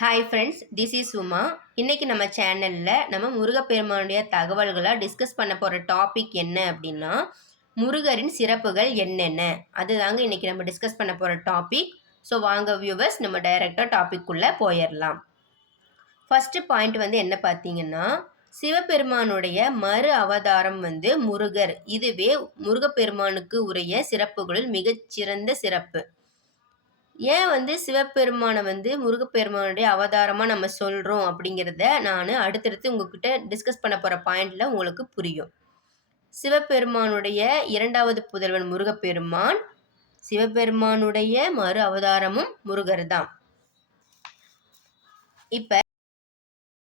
Hi friends, this is Uma. இன்னைக்கு நம்ம சேனலில் நம்ம முருகப்பெருமானுடைய தகவல்களை டிஸ்கஸ் பண்ண போகிற டாபிக் என்ன அப்படின்னா, முருகரின் சிறப்புகள் என்னென்ன, அதுதாங்க இன்னைக்கு நம்ம டிஸ்கஸ் பண்ண போகிற டாபிக். ஸோ வாங்க வியூவர்ஸ், நம்ம டைரெக்டாக டாபிக்குள்ளே போயிடலாம். ஃபஸ்ட்டு பாயிண்ட் என்ன பார்த்தீங்கன்னா, சிவபெருமானுடைய மறு அவதாரம் முருகர். இதுவே முருகப்பெருமானுக்கு உரிய சிறப்புகளில் மிகச்சிறந்த சிறப்பு. ஏன் சிவபெருமானை முருகப்பெருமானுடைய அவதாரமாக நம்ம சொல்கிறோம் அப்படிங்கிறத நான் அடுத்தடுத்து உங்ககிட்ட டிஸ்கஸ் பண்ண போகிற பாயிண்டில் உங்களுக்கு புரியும். சிவபெருமானுடைய இரண்டாவது புதல்வன் முருகப்பெருமான், சிவபெருமானுடைய மறு அவதாரமும் முருகர் தான். இப்போ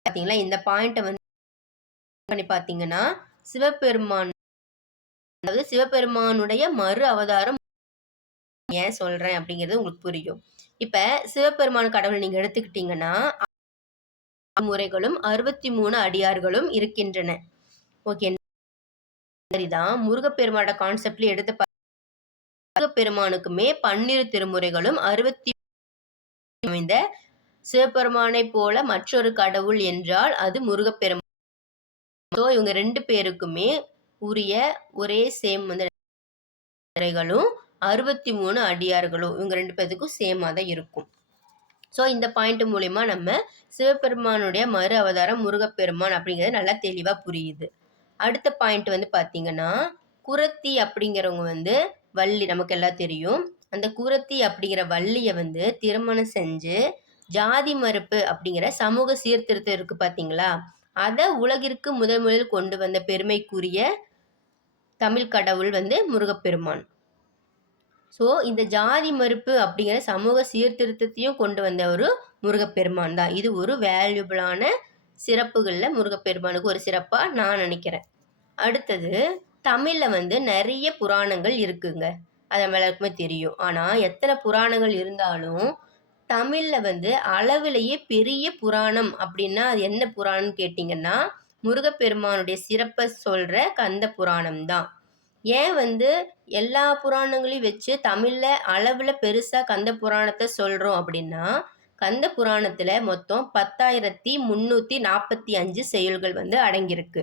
பார்த்தீங்களா, இந்த பாயிண்ட்டை பண்ணி பார்த்தீங்கன்னா, சிவபெருமானுடைய மறு அவதாரம் ஏன் சொல்கிறேன் அப்படிங்கிறது உங்களுக்கு புரியும். இப்போ சிவபெருமான் கடவுள் நீங்கள் எடுத்துக்கிட்டீங்கன்னா, முறைகளும் 63 அடியார்களும் இருக்கின்றன. ஓகே, சரிதான். முருகப்பெருமானோட கான்செப்ட்ல எடுத்து முருகப்பெருமானுக்குமே 12 திருமுறைகளும் 60 இந்த சிவபெருமானை போல மற்றொரு கடவுள் என்றால் அது முருகப்பெருமான். ஸோ இவங்க 2 பேருக்குமே உரிய ஒரே சேம் முறைகளும் 63 அடியார்களும் இவங்க 2 பேருக்கும் சேமாக தான் இருக்கும். ஸோ இந்த பாயிண்ட் மூலிமா நம்ம சிவபெருமானுடைய மறு அவதாரம் முருகப்பெருமான் அப்படிங்கிறது நல்லா தெளிவாக புரியுது. அடுத்த பாயிண்ட் பார்த்தீங்கன்னா, குரத்தி அப்படிங்கிறவங்க வள்ளி, நமக்கு எல்லாம் தெரியும். அந்த குரத்தி அப்படிங்கிற வள்ளியை திருமணம் செஞ்சு ஜாதி மறுப்பு அப்படிங்கிற சமூக சீர்திருத்தம் இருக்கு பார்த்தீங்களா, அதை உலகிற்கு முதலில் கொண்டு வந்த பெருமைக்குரிய தமிழ் கடவுள் முருகப்பெருமான். ஸோ இந்த ஜாதி மறுப்பு அப்படிங்கிற சமூக சீர்திருத்தத்தையும் கொண்டு வந்த ஒரு முருகப்பெருமான் தான். இது ஒரு வேல்யூபிளான சிறப்புகளில் முருகப்பெருமானுக்கு ஒரு சிறப்பாக நான் நினைக்கிறேன். அடுத்தது, தமிழில் நிறைய புராணங்கள் இருக்குங்க, அது நம்ம எல்லாருக்குமே தெரியும். ஆனால் எத்தனை புராணங்கள் இருந்தாலும் தமிழில் அளவிலேயே பெரிய புராணம் அப்படின்னா அது என்ன புராணம்னு கேட்டிங்கன்னா, முருகப்பெருமானுடைய சிறப்பை சொல்கிற கந்த புராணம் தான். ஏன் எல்லா புராணங்களையும் வச்சு தமிழில் அளவில் பெருசாக கந்த புராணத்தை சொல்கிறோம் அப்படின்னா, கந்த புராணத்தில் மொத்தம் 10,345 செயல்கள் அடங்கியிருக்கு.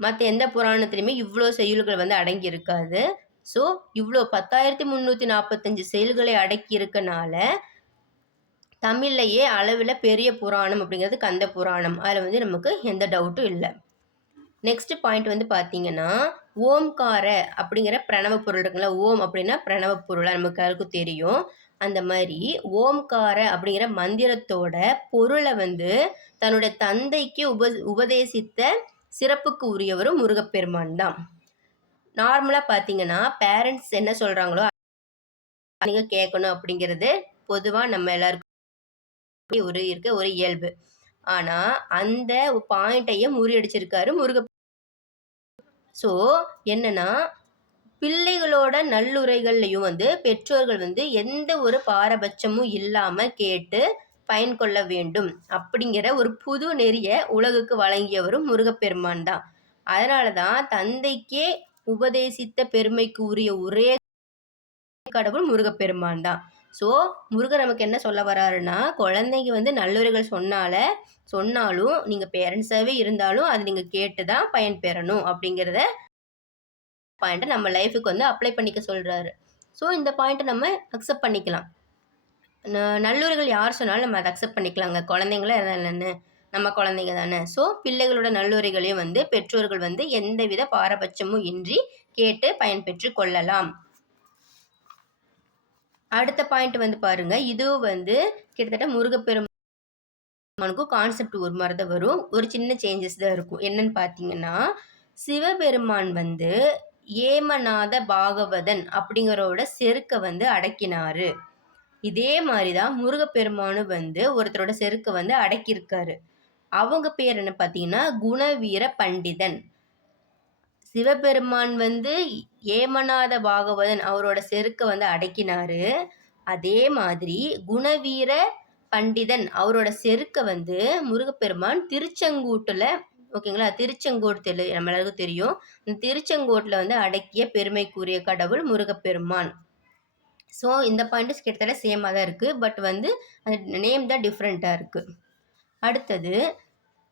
மற்ற எந்த புராணத்துலையுமே இவ்வளோ செயல்கள் அடங்கியிருக்காது. ஸோ இவ்வளோ 10,345 செயல்களை அடக்கி இருக்கனால தமிழ்லையே அளவில் பெரிய புராணம் அப்படிங்கிறது கந்த புராணம். அதில் நமக்கு எந்த டவுட்டும் இல்லை. நெக்ஸ்ட் பாயிண்ட் பார்த்தீங்கன்னா, ஓம்கார அப்படிங்கிற பிரணவ பொருள் இருக்குங்களா. ஓம் அப்படின்னா பிரணவ பொருளாக நமக்கு எல்லாருக்கும் தெரியும். அந்த மாதிரி ஓம்கார அப்படிங்கிற மந்திரத்தோட பொருளை தன்னுடைய தந்தைக்கு உபதேசித்த சிறப்புக்கு உரியவரும் முருகப்பெருமான் தான். நார்மலாக பார்த்தீங்கன்னா, பேரண்ட்ஸ் என்ன சொல்கிறாங்களோ நீங்கள் கேட்கணும் அப்படிங்கிறது பொதுவாக நம்ம எல்லாருக்கும் ஒரு இயல்பு. ஆனால் அந்த பாயிண்ட்டையே முறியடிச்சிருக்காரு முருக. ஸோ என்னன்னா, பிள்ளைகளோட நல்லுரைகள்லையும் பெற்றோர்கள் எந்த ஒரு பாரபட்சமும் இல்லாமல் கேட்டு பயன் கொள்ள வேண்டும் அப்படிங்கிற ஒரு புது நெறிய உலகுக்கு வழங்கியவரும் முருகப்பெருமான் தான். அதனால தான் தந்தைக்கே உபதேசித்த பெருமைக்கு உரிய ஒரே கடவுள் முருகப்பெருமான் தான். ஸோ முருகர் நமக்கு என்ன சொல்ல வராருன்னா, குழந்தைங்க நல்லுரைகள் சொன்னாலும் நீங்கள் பேரண்ட்ஸாகவே இருந்தாலும் அது நீங்கள் கேட்டு தான் பயன் பெறணும் அப்படிங்கிறத பாயிண்ட்டை நம்ம லைஃபுக்கு அப்ளை பண்ணிக்க சொல்கிறாரு. ஸோ இந்த பாயிண்ட்டை நம்ம அக்செப்ட் பண்ணிக்கலாம். நல்லுரைகள் யார் சொன்னாலும் நம்ம அதை அக்செப்ட் பண்ணிக்கலாங்க. குழந்தைங்கள இல்லைன்னு நம்ம குழந்தைங்க தானே. ஸோ பிள்ளைகளோட நல்லுரைகளையும் பெற்றோர்கள் எந்தவித பாரபட்சமும் இன்றி கேட்டு பயன்பெற்று கொள்ளலாம். அடுத்த பாயிண்ட் பாருங்க, இதுவும் கிட்டத்தட்ட முருகப்பெருமானுக்கும் கான்செப்ட் ஒரு மாதிரி தான் வரும். ஒரு சின்ன சேஞ்சஸ் தான் இருக்கும். என்னன்னு பார்த்தீங்கன்னா, சிவபெருமான் ஏமநாத பாகவதன் அப்படிங்கிறோட செருக்கை அடக்கினாரு. இதே மாதிரி தான் முருகப்பெருமானும் ஒருத்தரோட செருக்கை அடக்கியிருக்காரு. அவங்க பேர் என்ன பார்த்தீங்கன்னா, குணவீர பண்டிதன். சிவபெருமான் ஏமநாத பாகவதன் அவரோட செருக்கை அடக்கினாரு. அதே மாதிரி குணவீர பண்டிதன் அவரோட செருக்கை முருகப்பெருமான் திருச்செங்கோட்டில், ஓகேங்களா, திருச்செங்கோட்டு நம்ம எல்லாருக்கும் தெரியும். திருச்செங்கோட்டில் அடக்கிய பெருமைக்குரிய கடவுள் முருகப்பெருமான். ஸோ இந்த பாயிண்ட்ஸ் கிட்டத்தட்ட சேமாக தான் இருக்குது. பட் வந்து அந்த நேம் தான் டிஃப்ரெண்ட்டாக இருக்குது. அடுத்தது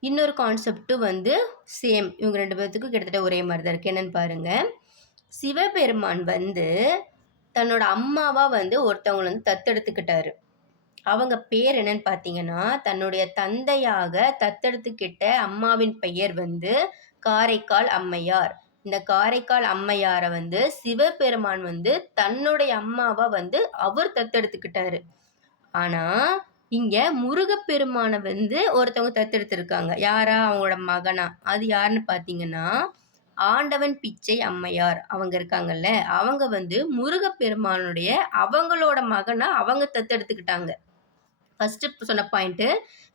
இன்னொரு கான்செப்ட்டும் வந்து சேம். இவங்க 2 பேத்துக்கும் கிட்டத்தட்ட ஒரே மாதிரி தான் இருக்குது. என்னன்னு பாருங்கள். சிவபெருமான் வந்து தன்னோட அம்மாவா வந்து ஒருத்தவங்களை வந்து தத்தெடுத்துக்கிட்டாரு. அவங்க பேர் என்னன்னு பார்த்தீங்கன்னா, தன்னுடைய தந்தையாக தத்தெடுத்துக்கிட்ட அம்மாவின் பெயர் வந்து காரைக்கால் அம்மையார். இந்த காரைக்கால் அம்மையார வந்து சிவபெருமான் வந்து தன்னுடைய அம்மாவா வந்து அவர் தத்தெடுத்துக்கிட்டாரு. ஆனா, இங்க முருகப்பெருமான வந்து ஒருத்தவங்க தத்தெடுத்திருக்காங்க. யாரா? அவங்களோட மகனா. அது யாருன்னு பார்த்தீங்கன்னா, ஆண்டவன் பிச்சை அம்மையார் அவங்க இருக்காங்கல்ல, அவங்க வந்து முருகப்பெருமானுடைய அவங்களோட மகனா அவங்க தத்தெடுத்துக்கிட்டாங்க. ஃபர்ஸ்ட்டு சொன்ன பாயிண்ட்டு,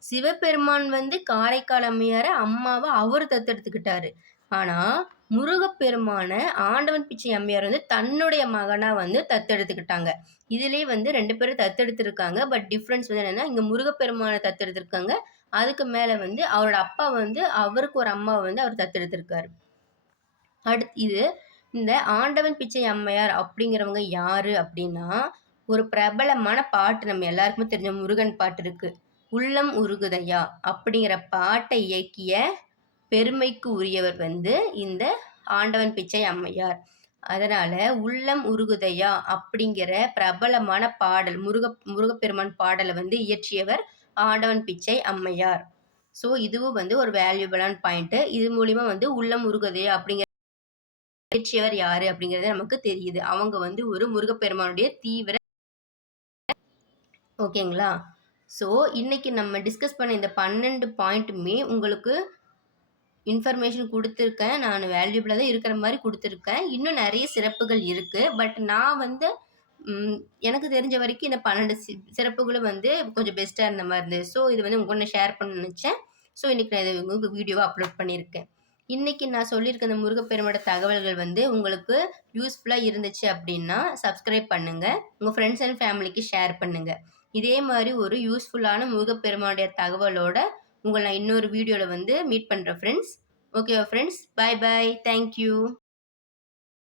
சிவபெருமான் வந்து காரைக்கால் அம்மையார அம்மாவா அவரு தத்தெடுத்துக்கிட்டாரு. ஆனா, முருகப்பெருமான ஆண்டவன் பிச்சை அம்மையார் வந்து தன்னுடைய மகனா வந்து தத்தெடுத்துக்கிட்டாங்க. இதிலேயே வந்து 2 பேரும் தத்தெடுத்திருக்காங்க. பட் டிஃபரன்ஸ் வந்து என்னன்னா, இங்க முருகப்பெருமான தத்தெடுத்திருக்காங்க. அதுக்கு மேல வந்து அவரோட அப்பா வந்து அவருக்கு ஒரு அம்மாவ வந்து அவர் தத்தெடுத்திருக்காரு. இது இந்த ஆண்டவன் பிச்சை அம்மையார் அப்படிங்கிறவங்க யாரு அப்படின்னா, ஒரு பிரபலமான பாட்டு நம்ம எல்லாருக்குமே தெரிஞ்ச முருகன் பாட்டு இருக்கு. "உள்ளம் உருகுதையா" அப்படிங்கிற பாட்டை இயக்கிய பெருமைக்கு உரியவர் வந்து இந்த ஆண்டவன் பிச்சை அம்மையார். அதனால "உள்ளம் உருகுதையா" அப்படிங்கிற பிரபலமான பாடல் முருகப்பெருமான் பாடலை வந்து இயற்றியவர் ஆண்டவன் பிச்சை அம்மையார். ஸோ இதுவும் வந்து ஒரு வேல்யூபிளான பாயிண்ட்டு. இது மூலியமா வந்து "உள்ளம் உருகுதையா" அப்படிங்கிற இயற்றியவர் யாரு அப்படிங்கிறது நமக்கு தெரியுது. அவங்க வந்து ஒரு முருகப்பெருமானுடைய தீவிர ஓகேங்களா? ஸோ இன்னைக்கு நம்ம டிஸ்கஸ் பண்ண இந்த 12 பாயிண்ட்டுமே உங்களுக்கு இன்ஃபர்மேஷன் குடுத்துருக்கேன். நான் வேல்யூபிளா தான் இருக்கிற மாரி குடுத்துருக்கேன். இன்னும் நெறைய சிறப்புகள் இருக்கு. பட் நான் வந்து எனக்கு தெரிஞ்ச வரைக்கும் இந்த 12 சிறப்புகளும் வந்து கொஞ்சம் பெஸ்ட்டா இருந்த மாரி இருந்தது. ஸோ இது வந்து உங்க கூட ஷேர் பண்ணணும்னு நெனச்சேன். ஸோ இன்னைக்கு நான் இத உங்களுக்கு வீடியோவா அப்லோட் பண்ணியிருக்கேன். இன்னைக்கு நான் சொல்லியிருக்க இந்த முருகப்பெருமானோட தகவல்கள் வந்து உங்களுக்கு யூஸ்ஃபுல்லா இருந்துச்சு அப்படின்னா, சப்ஸ்கிரைப் பண்ணுங்க. உங்க ஃப்ரெண்ட்ஸ் அண்ட் ஃபேமிலிக்கு ஷேர் பண்ணுங்க. இதே மாரி ஒரு யூஸ்ஃபுல்லான முருகப்பெருமானுடைய தகவலோட உங்கள நான் இன்னொரு வீடியோல வந்து மீட் பண்றேன் ஃப்ரெண்ட்ஸ். ஓகேவா friends? Bye bye. Thank you.